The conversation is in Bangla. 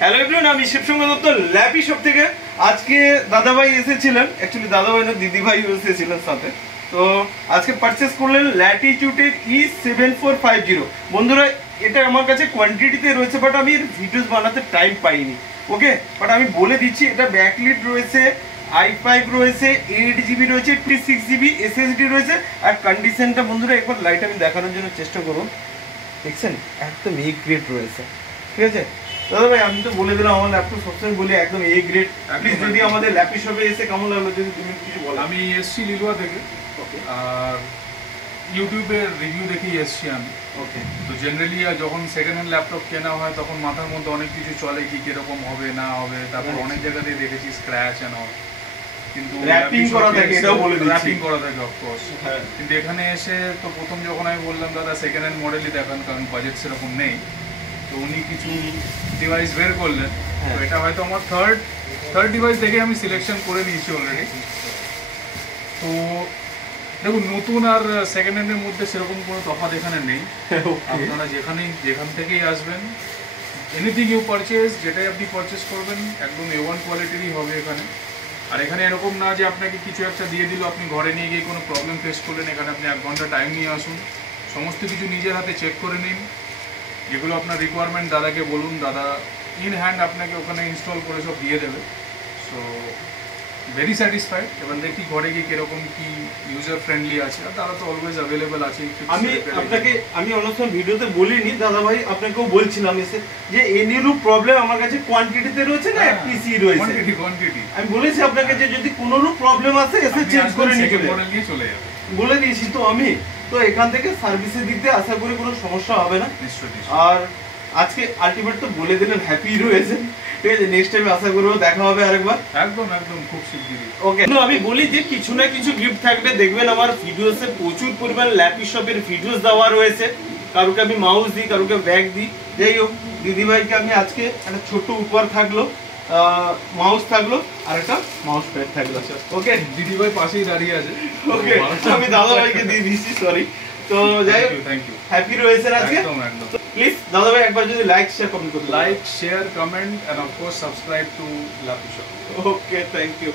হ্যালো এভরিওয়ান, আমি শিবশঙ্কর দত্ত ল্যাপি শপ থেকে। আজকে দাদাভাই এসেছিলেন, অ্যাকচুয়ালি দাদাভাই না দিদিভাই এসেছিলেন সাথে। তো আজকে পারচেস করলেন ল্যাটিটিউডের E7450। বন্ধুরা, এটা আমার কাছে কোয়ান্টিটিতে রয়েছে, বাট আমি ভিডিওস বানাতে টাইম পাইনি। ওকে, বাট আমি বলে দিচ্ছি, এটা ব্যাকলিট রয়েছে, i5 রয়েছে, 8GB রয়েছে, 6GB SSD রয়েছে। আর কন্ডিশনটা বন্ধুরা একবার লাইট আমি দেখানোর জন্য চেষ্টা করুন। দেখছেন, একদম এ গ্রেড রয়েছে। ঠিক আছে দাদা ভাই, আমি তো বলে দিলাম আমার ল্যাপটপ সবসময় বলি একদম এ গ্রেড। প্লিজ যদি আমাদের ল্যাপি শপে এসে কেমন লাগলো যদি তুমি কিছু বলো। আমি এসছি লিলুয়া থেকে, আর ইউটিউবের রিভিউ দেখেই এসছি আমি। ওকে, তো জেনারেলি যখন সেকেন্ড হ্যান্ড ল্যাপটপ কেনা হয় তখন মাথার মধ্যে অনেক কিছু চলে, কি কিরকম হবে না হবে। তারপর অনেক জায়গাতেই দেখেছি স্ক্র্যাচ এন্ড অল, কিন্তু র্যাপিং করা থাকে, এটাও বলে দিচ্ছি। র্যাপিং করা থাকে অফকোর্স। কিন্তু এখানে এসে তো প্রথম যখন আমি বললাম দাদা সেকেন্ড হ্যান্ড মডেলই দেখান, কারণ বাজেট সেরকম নেই, তো উনি কিছু ডিভাইস বের করলেন। তো এটা হয়তো আমার থার্ড ডিভাইস দেখে আমি সিলেকশন করে নিয়েছি অলরেডি। তো দেখুন, নতুন আর সেকেন্ড হ্যান্ডের মধ্যে সেরকম কোনো তফাৎ এখানে নেই। আপনারা যেখান থেকেই আসবেন, এনিথিং ইউ পারচেজ, যেটাই আপনি পারচেস করবেন একদম A1 কোয়ালিটিরই হবে এখানে। আর এখানে এরকম না যে আপনাকে কিছু একটা দিয়ে দিল, আপনি ঘরে নিয়ে গিয়ে কোনো প্রবলেম ফেস করলেন। এখানে আপনি 1 ঘন্টা টাইম নিয়ে আসুন, সমস্ত কিছু নিজের হাতে চেক করে নিন, যেগুলো আপনার রিকোয়ারমেন্ট দাদাকে বলুন, দাদা ইন হ্যান্ড আপনাকে ওখানে ইনস্টল করে সব দিয়ে দেবে। So very satisfied. এবার দেখি ঘরে গিয়ে কিরকম কি ইউজার ফ্রেন্ডলি আছে, আর তারা তো অলওয়েজ অ্যাভেলেবল আছে। আমি অনেক সময় ভিডিওতে বলিনি দাদা ভাই, আপনাকেও বলছিলাম এসে যে এনিরূপ প্রবলেম আমার কাছে কোয়ান্টিটিতে রয়েছে না পিসি রয়েছে। কোয়ান্টিটি আমি বলেছি আপনাকে যে যদি কোনোরূপ প্রবলেম আসে এসে চেঞ্জ করে নিয়ে চলে যাবে, বলে দিয়েছি তো আমি। তো এখান থেকে সার্ভিসের দিক দিয়ে আশা করি কোনো সমস্যা হবে না। আর আজকে আলটিমেট তো বলে দিলেন হ্যাপি রয়েছেন। ঠিক আছে, নেক্সট টাইম আশা করবো দেখা হবে আরেকবার। একদম খুব শিগগিরই। ওকে, আমি বলি যে কিছু না কিছু গিফট থাকবে। দেখবেন আমার ভিডিওসে প্রচুর পরিমাণ ল্যাপি শপের ভিডিওস দেওয়া রয়েছে। কারোকে আমি মাউস দিই, কারোকে ব্যাগ দিই। যাই হোক, দিদিভাইকে আমি আজকে একটা ছোট্ট উপহার থাকলো, মাউস থাকলো আর একটা মাউস প্যাড থাকলো। ওকে, দিদিভাই পাশেই দাঁড়িয়ে আছে। ওকে, আমি দাদা ভাইকে দিয়ে দিচ্ছি, সরি। তো যাই হোক, থ্যাংক ইউ। হ্যাপি রয়েছেন আজকে। একদম প্লিজ দাদা ভাই একবার যদি লাইক শেয়ার কমেন্ট করতে। Like, share, comment and of course subscribe to lappy shop. Okay, thank you.